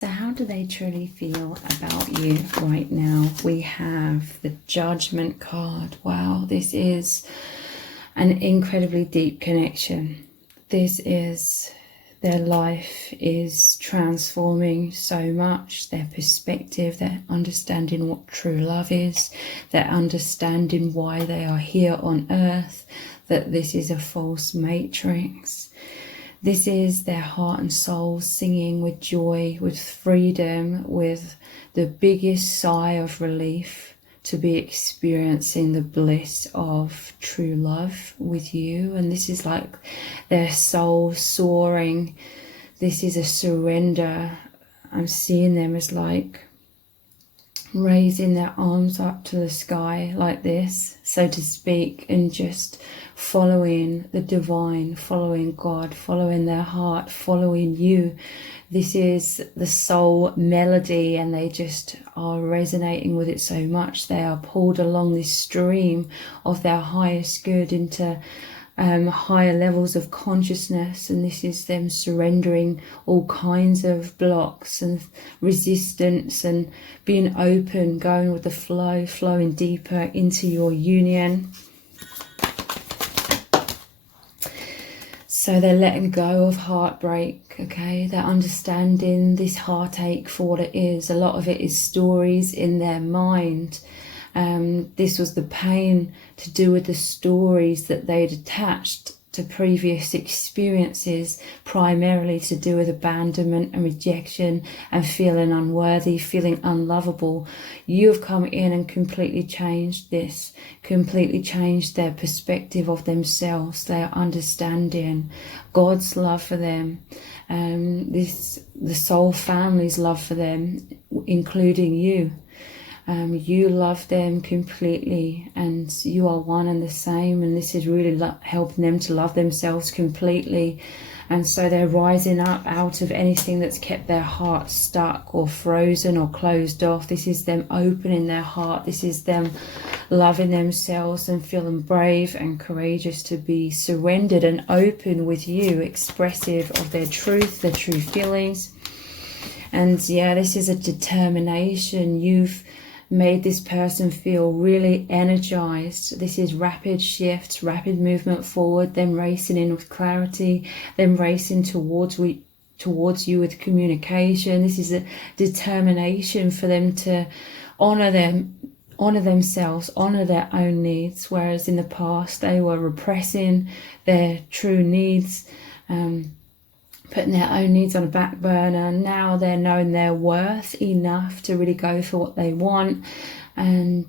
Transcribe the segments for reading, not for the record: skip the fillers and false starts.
So how do they truly feel about you right now? We have the Judgment card. Wow, this is an incredibly deep connection. This is their life is transforming so much, their perspective, their understanding what true love is, their understanding why they are here on earth, that this is a false matrix. This is their heart and soul singing with joy, with freedom, with the biggest sigh of relief to be experiencing the bliss of true love with you. And this is like their soul soaring. This is a surrender. I'm seeing them as like raising their arms up to the sky like this, so to speak, and just following the divine, following God, following their heart, following you. This is the soul melody, and they just are resonating with it so much. They are pulled along this stream of their highest good into higher levels of consciousness, and this is them surrendering all kinds of blocks and resistance and being open, going with the flow, flowing deeper into your union. So they're letting go of heartbreak, okay? They're understanding this heartache for what it is. A lot of it is stories in their mind. This was the pain to do with the stories that they'd attached to previous experiences, primarily to do with abandonment and rejection and feeling unworthy, feeling unlovable. You've come in and completely changed this, completely changed their perspective of themselves, their understanding, God's love for them, the soul family's love for them, including you. You love them completely, and you are one and the same, and this is really helping them to love themselves completely. And so they're rising up out of anything that's kept their heart stuck or frozen or closed off. This is them opening their heart. This is them loving themselves and feeling brave and courageous to be surrendered and open with you, expressive of their truth, their true feelings. And yeah, this is a determination. You've made this person feel really energized. This is rapid shifts, rapid movement forward, them racing in with clarity, them racing towards you with communication. This is a determination for them to honor themselves, honor their own needs, whereas in the past they were repressing their true needs, putting their own needs on a back burner. Now they're knowing their worth enough to really go for what they want. And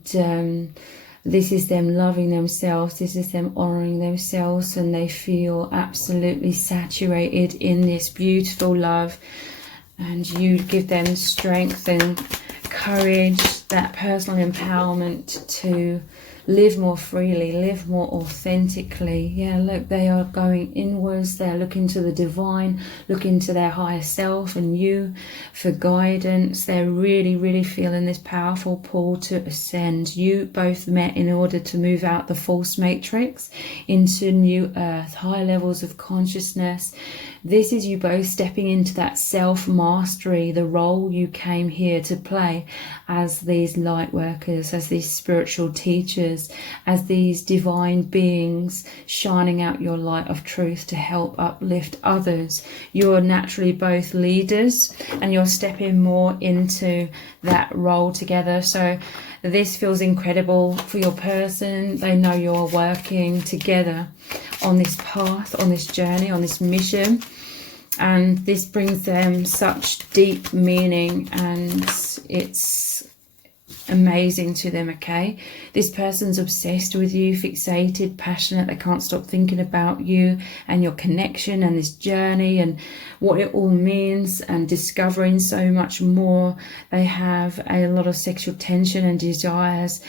this is them loving themselves. This is them honoring themselves, and they feel absolutely saturated in this beautiful love. And you give them strength and courage, that personal empowerment to live more freely, live more authentically. Yeah, look, they are going inwards. They're looking to the divine, looking to their higher self and you for guidance. They're really, really feeling this powerful pull to ascend. You both met in order to move out the false matrix into new earth, high levels of consciousness. This is you both stepping into that self-mastery, the role you came here to play as these light workers, as these spiritual teachers, as these divine beings shining out your light of truth to help uplift others. You're naturally both leaders, and you're stepping more into that role together. So this feels incredible for your person. They know you're working together on this path, on this journey, on this mission. And this brings them such deep meaning, and it's amazing to them, okay? This person's obsessed with you, fixated, passionate. They can't stop thinking about you and your connection and this journey and what it all means, and discovering so much more. They have a lot of sexual tension and desires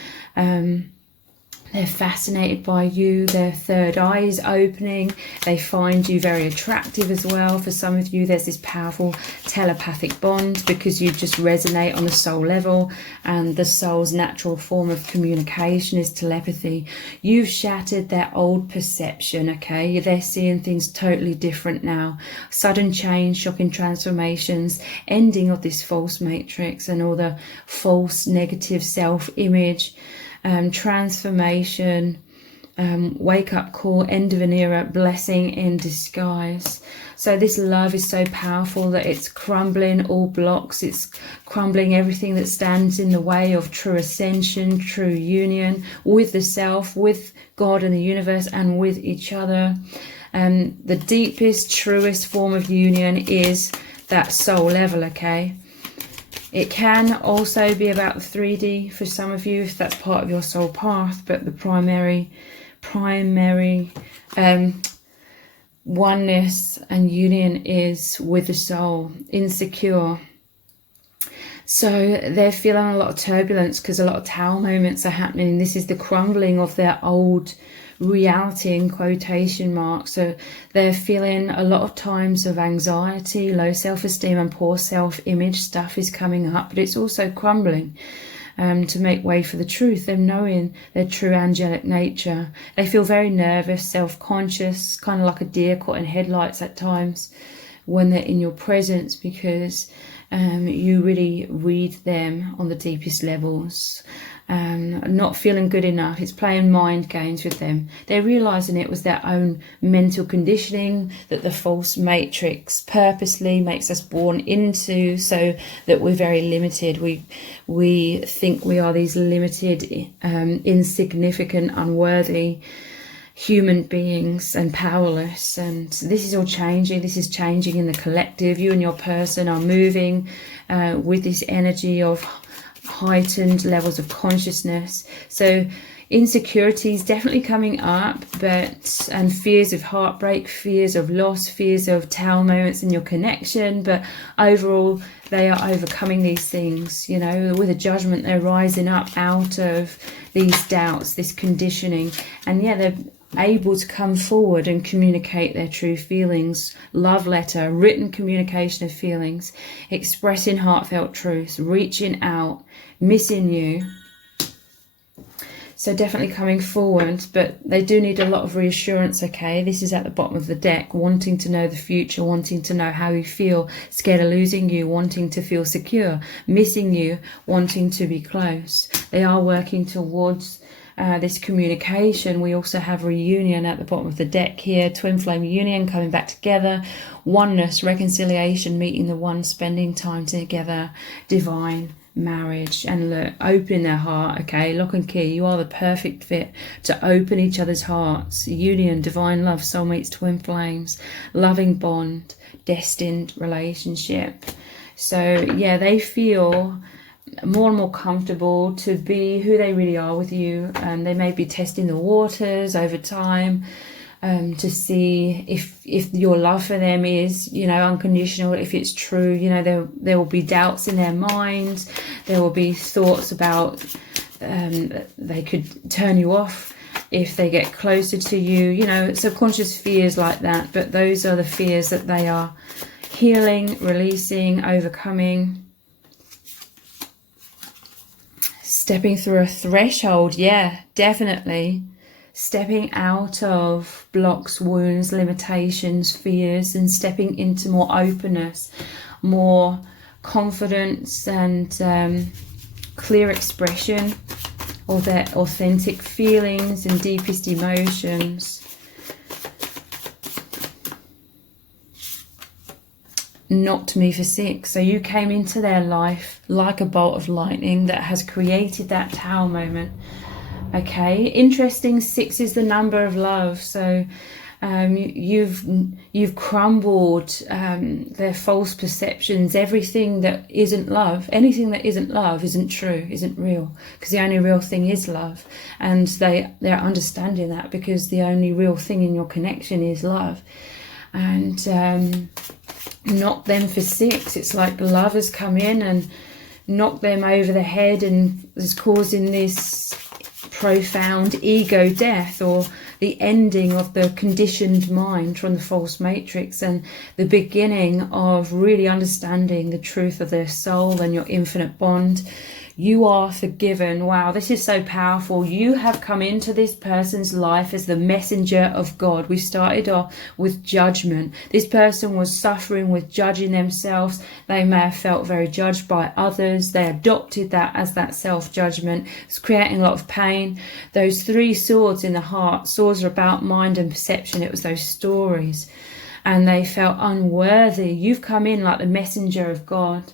They're fascinated by you. Their third eye is opening. They find you very attractive as well. For some of you, there's this powerful telepathic bond because you just resonate on the soul level, and the soul's natural form of communication is telepathy. You've shattered their old perception, okay? They're seeing things totally different now. Sudden change, shocking transformations, ending of this false matrix and all the false negative self-image. Transformation, wake up call, end of an era, blessing in disguise. So this love is so powerful that it's crumbling all blocks. It's crumbling everything that stands in the way of true ascension, true union with the self, with God and the universe, and with each other. The deepest, truest form of union is that soul level, okay? It can also be about the 3D for some of you if that's part of your soul path, but the primary oneness and union is with the soul. Insecure. So they're feeling a lot of turbulence because a lot of tower moments are happening. This is the crumbling of their old reality in quotation marks. So they're feeling a lot of times of anxiety, low self-esteem and poor self-image stuff is coming up, but it's also crumbling to make way for the truth, them knowing their true angelic nature. They feel very nervous, self-conscious, kind of like a deer caught in headlights at times when they're in your presence, because you really read them on the deepest levels. Not feeling good enough. It's playing mind games with them. They're realizing it was their own mental conditioning that the false matrix purposely makes us born into, so that we're very limited. We think we are these limited, insignificant, unworthy human beings and powerless. And this is all changing. This is changing in the collective. You and your person are moving with this energy of heightened levels of consciousness. So insecurity is definitely coming up, and fears of heartbreak, fears of loss, fears of tower moments in your connection, but overall they are overcoming these things, you know, with a judgment. They're rising up out of these doubts, this conditioning, and yeah, they're able to come forward and communicate their true feelings. Love letter, written communication of feelings, expressing heartfelt truths, reaching out, missing you. So definitely coming forward, but they do need a lot of reassurance, okay? This is at the bottom of the deck, wanting to know the future, wanting to know how you feel, scared of losing you, wanting to feel secure, missing you, wanting to be close. They are working towards this communication. We also have reunion at the bottom of the deck here, twin flame union, coming back together, oneness, reconciliation, meeting the one, spending time together, divine marriage. And look, open their heart, okay? Lock and key, you are the perfect fit to open each other's hearts. Union, divine love, soulmates, twin flames, loving bond, destined relationship. So yeah, they feel more and more comfortable to be who they really are with you, and they may be testing the waters over time to see if your love for them is, you know, unconditional, if it's true. You know, there will be doubts in their minds, there will be thoughts about they could turn you off if they get closer to you, you know, subconscious fears like that. But those are the fears that they are healing, releasing, overcoming. Stepping through a threshold, yeah, definitely. Stepping out of blocks, wounds, limitations, fears, and stepping into more openness, more confidence, and clear expression of their authentic feelings and deepest emotions. Knocked me for 6. So you came into their life like a bolt of lightning that has created that tower moment. Okay, interesting. 6 is the number of love. So you've crumbled their false perceptions. Everything that isn't love, anything that isn't love isn't true, isn't real, because the only real thing is love. And they're understanding that, because the only real thing in your connection is love. And knock them for 6. It's like love has come in and knocked them over the head and is causing this profound ego death, or the ending of the conditioned mind from the false matrix, and the beginning of really understanding the truth of their soul and your infinite bond. You are forgiven. Wow, this is so powerful. You have come into this person's life as the messenger of God. We started off with judgment. This person was suffering with judging themselves. They may have felt very judged by others. They adopted that as that self-judgment. It's creating a lot of pain. Those 3 swords in the heart, swords are about mind and perception. It was those stories. And they felt unworthy. You've come in like the messenger of God,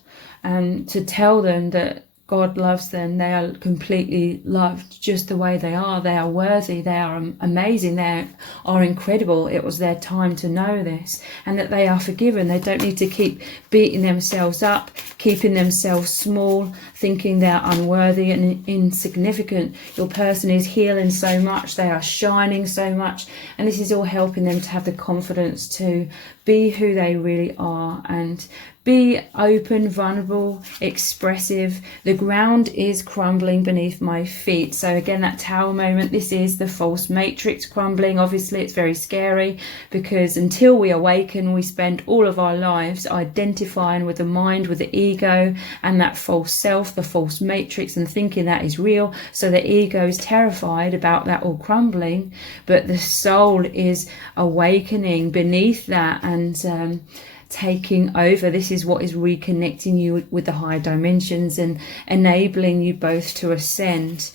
to tell them that God loves them. They are completely loved just the way they are. They are worthy. They are amazing. They are incredible. It was their time to know this, and that they are forgiven. They don't need to keep beating themselves up, keeping themselves small, thinking they're unworthy and insignificant. Your person is healing so much. They are shining so much. And this is all helping them to have the confidence to be who they really are and be open, vulnerable, expressive. The ground is crumbling beneath my feet. So again, that tower moment, this is the false matrix crumbling. Obviously, it's very scary, because until we awaken, we spend all of our lives identifying with the mind, with the ego, and that false self, the false matrix, and thinking that is real. So the ego is terrified about that all crumbling, but the soul is awakening beneath that and taking over. This is what is reconnecting you with the higher dimensions and enabling you both to ascend.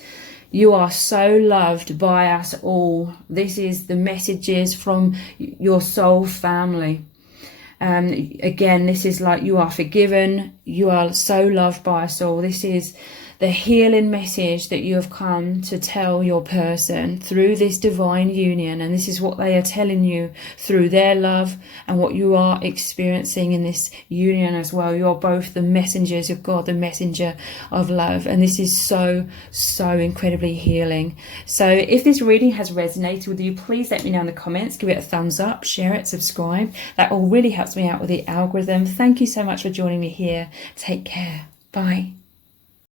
You are so loved by us all. This is the messages from your soul family. Again, this is like you are forgiven. You are so loved by us all. This is the healing message that you have come to tell your person through this divine union. And this is what they are telling you through their love and what you are experiencing in this union as well. You are both the messengers of God, the messenger of love. And this is so, so incredibly healing. So if this reading has resonated with you, please let me know in the comments. Give it a thumbs up, share it, subscribe. That all really helps me out with the algorithm. Thank you so much for joining me here. Take care. Bye.